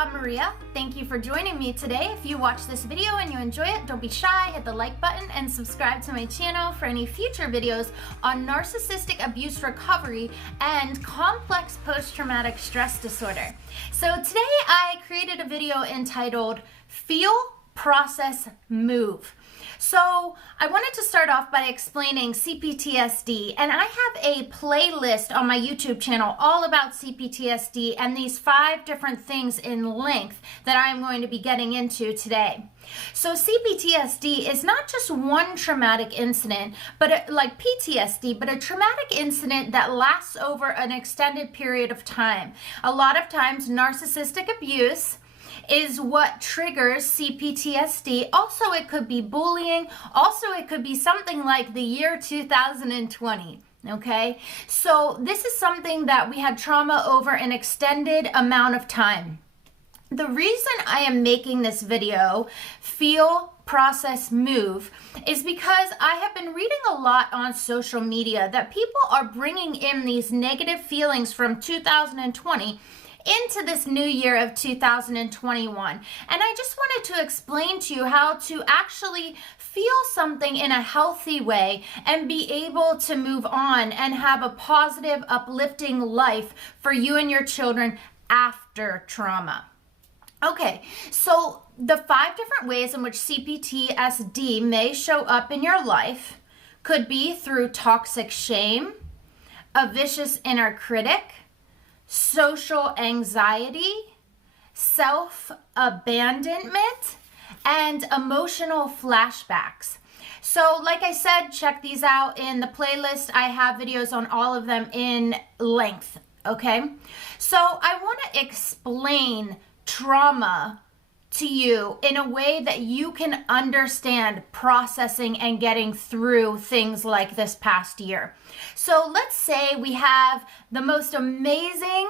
I'm Maria. Thank you for joining me today. If you watch this video and you enjoy it, don't be shy, hit the like button and subscribe to my channel for any future videos on narcissistic abuse recovery and complex post-traumatic stress disorder. So today I created a video entitled Feel, Process, Move. So I wanted to start off by explaining CPTSD, and I have a playlist on my YouTube channel all about CPTSD and these 5 different things in length that I'm going to be getting into today. So CPTSD is not just one traumatic incident, but like PTSD, but a traumatic incident that lasts over an extended period of time. A lot of times narcissistic abuse is what triggers CPTSD. Also, it could be bullying. Also, it could be something like the year 2020. Okay, so this is something that we had trauma over an extended amount of time. The reason I am making this video, Feel, Process, Move, is because I have been reading a lot on social media that people are bringing in these negative feelings from 2020 into this new year of 2021. And I just wanted to explain to you how to actually feel something in a healthy way and be able to move on and have a positive, uplifting life for you and your children after trauma. Okay, so the 5 different ways in which CPTSD may show up in your life could be through toxic shame, a vicious inner critic, social anxiety, self-abandonment, and emotional flashbacks. So like I said, check these out in the playlist. I have videos on all of them in length, okay? So I want to explain trauma to you in a way that you can understand processing and getting through things like this past year. So let's say we have the most amazing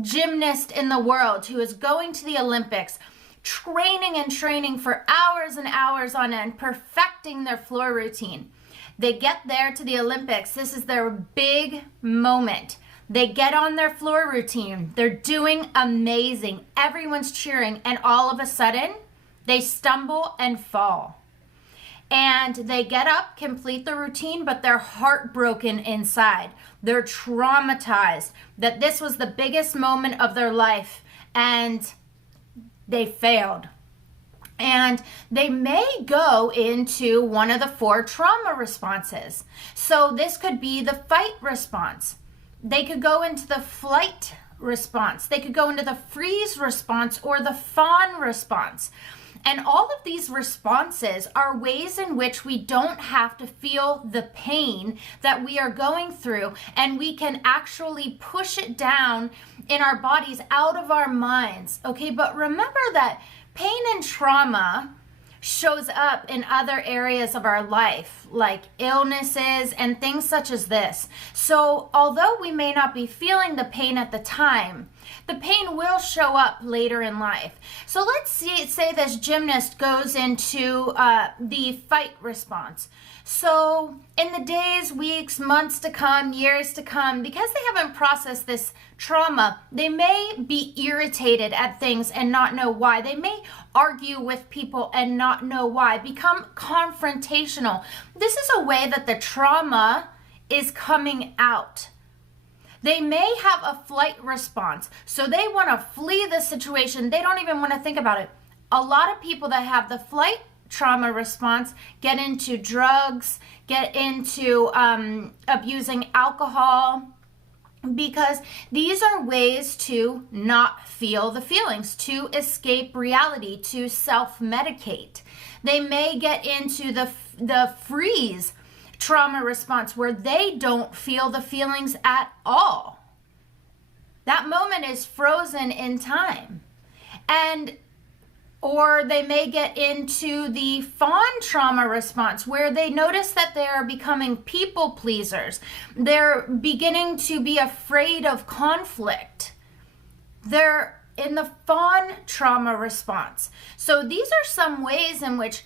gymnast in the world who is going to the Olympics, training and training for hours and hours on end, perfecting their floor routine. They get there to the Olympics. This is their big moment. They get on their floor routine. They're doing amazing. Everyone's cheering. And all of a sudden, they stumble and fall. And they get up, complete the routine, but they're heartbroken inside. They're traumatized that this was the biggest moment of their life and they failed. And they may go into one of the 4 trauma responses. So this could be the fight response. They could go into the flight response. They could go into the freeze response or the fawn response. And all of these responses are ways in which we don't have to feel the pain that we are going through, and we can actually push it down in our bodies, out of our minds. Okay, but remember that pain and trauma shows up in other areas of our life, like illnesses and things such as this. So although we may not be feeling the pain at the time, the pain will show up later in life. So let's say this gymnast goes into the fight response. So in the days, weeks, months to come, years to come, because they haven't processed this trauma, they may be irritated at things and not know why. They may argue with people and not know why, become confrontational. This is a way that the trauma is coming out. They may have a flight response, so they want to flee the situation. They don't even want to think about it. A lot of people that have the flight trauma response get into drugs, get into abusing alcohol, because these are ways to not feel the feelings, to escape reality, to self-medicate. They may get into the freeze trauma response where they don't feel the feelings at all. That moment is frozen in time. Or they may get into the fawn trauma response where they notice that they are becoming people pleasers. They're beginning to be afraid of conflict. They're in the fawn trauma response. So these are some ways in which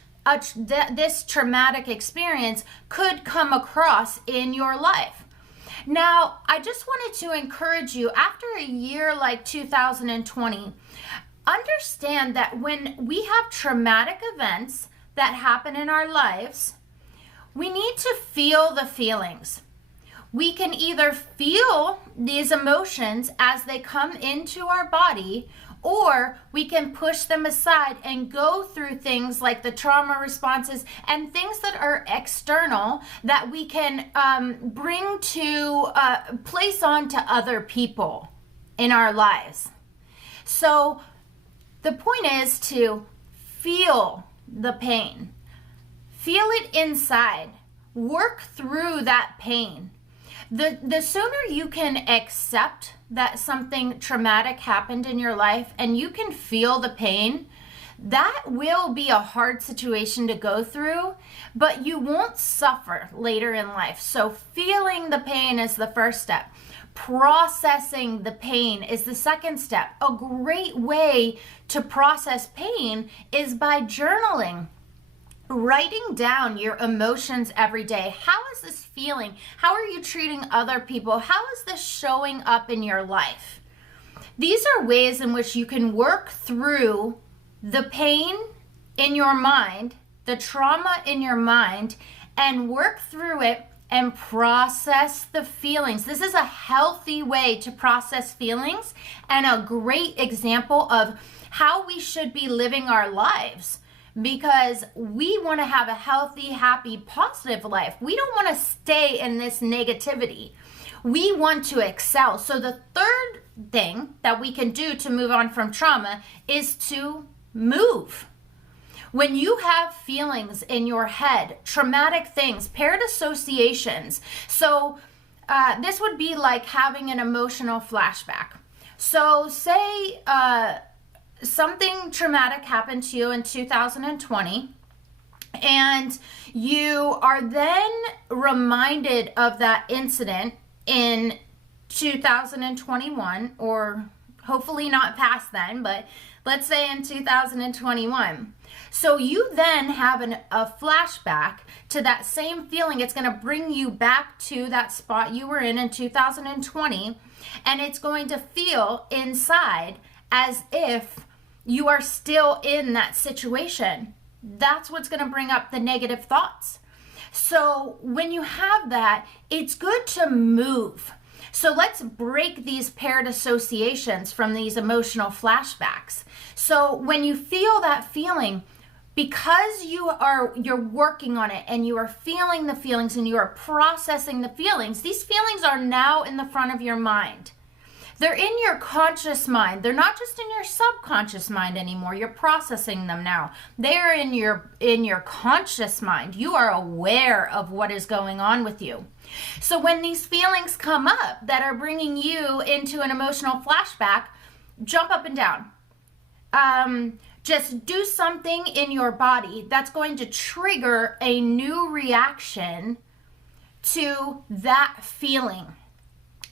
this traumatic experience could come across in your life. Now, I just wanted to encourage you, after a year like 2020, understand that when we have traumatic events that happen in our lives, we need to feel the feelings. We can either feel these emotions as they come into our body, or we can push them aside and go through things like the trauma responses and things that are external that we can bring to place on to other people in our lives. So the point is to feel the pain. Feel it inside. Work through that pain. The sooner you can accept that something traumatic happened in your life and you can feel the pain, that will be a hard situation to go through, but you won't suffer later in life. So feeling the pain is the first step. Processing the pain is the second step. A great way to process pain is by journaling. Writing down your emotions every day. How is this feeling? How are you treating other people? How is this showing up in your life? These are ways in which you can work through the pain in your mind, the trauma in your mind, and work through it and process the feelings. This is a healthy way to process feelings and a great example of how we should be living our lives. Because we want to have a healthy, happy, positive life. We don't want to stay in this negativity. We want to excel. So the third thing that we can do to move on from trauma is to move. When you have feelings in your head, traumatic things, paired associations. So this would be like having an emotional flashback. So say something traumatic happened to you in 2020, and you are then reminded of that incident in 2021, or hopefully not past then, but let's say in 2021. So you then have a flashback to that same feeling. It's going to bring you back to that spot you were in 2020, and it's going to feel inside as if you are still in that situation. That's what's going to bring up the negative thoughts. So when you have that, it's good to move. So let's break these paired associations from these emotional flashbacks. So when you feel that feeling, because you're working on it and you are feeling the feelings and you are processing the feelings, these feelings are now in the front of your mind. They're in your conscious mind. They're not just in your subconscious mind anymore. You're processing them now. They're in your conscious mind. You are aware of what is going on with you. So when these feelings come up that are bringing you into an emotional flashback, jump up and down. Just do something in your body that's going to trigger a new reaction to that feeling.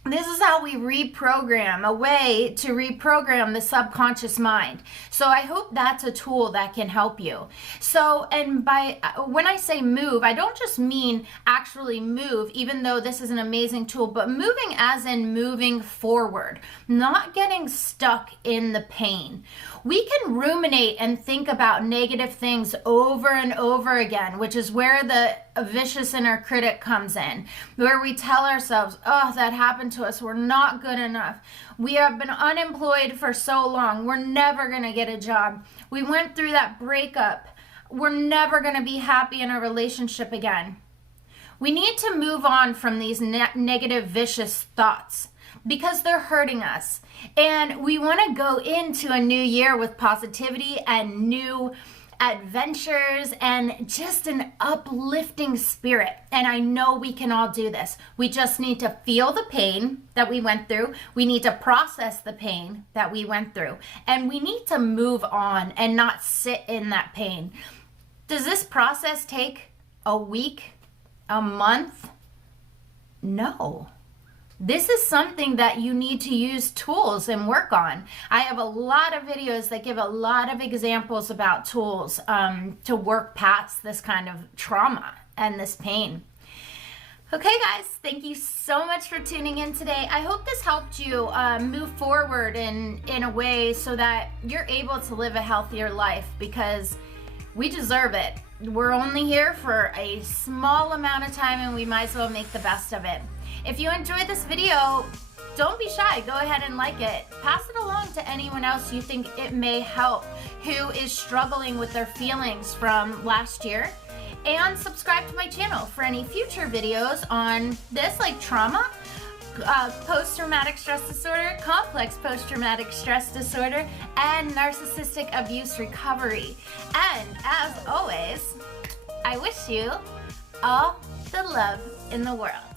This is how we reprogram, a way to reprogram the subconscious mind. So I hope that's a tool that can help you. So, and when I say move, I don't just mean actually move, even though this is an amazing tool, but moving as in moving forward, not getting stuck in the pain. We can ruminate and think about negative things over and over again, which is where the vicious inner critic comes in, where we tell ourselves, oh, that happened to us. We're not good enough. We have been unemployed for so long. We're never going to get a job. We went through that breakup. We're never going to be happy in a relationship again. We need to move on from these negative, vicious thoughts because they're hurting us. And we want to go into a new year with positivity and new adventures and just an uplifting spirit. And I know we can all do this. We just need to feel the pain that we went through. We need to process the pain that we went through. And we need to move on and not sit in that pain. Does this process take a week, a month? No. This is something that you need to use tools and work on. I have a lot of videos that give a lot of examples about tools to work past this kind of trauma and this pain. Okay guys, thank you so much for tuning in today. I hope this helped you move forward in a way so that you're able to live a healthier life, because we deserve it. We're only here for a small amount of time and we might as well make the best of it. If you enjoyed this video, don't be shy, go ahead and like it. Pass it along to anyone else you think it may help who is struggling with their feelings from last year. And subscribe to my channel for any future videos on this, like trauma, post-traumatic stress disorder, complex post-traumatic stress disorder, and narcissistic abuse recovery. And as always, I wish you all the love in the world.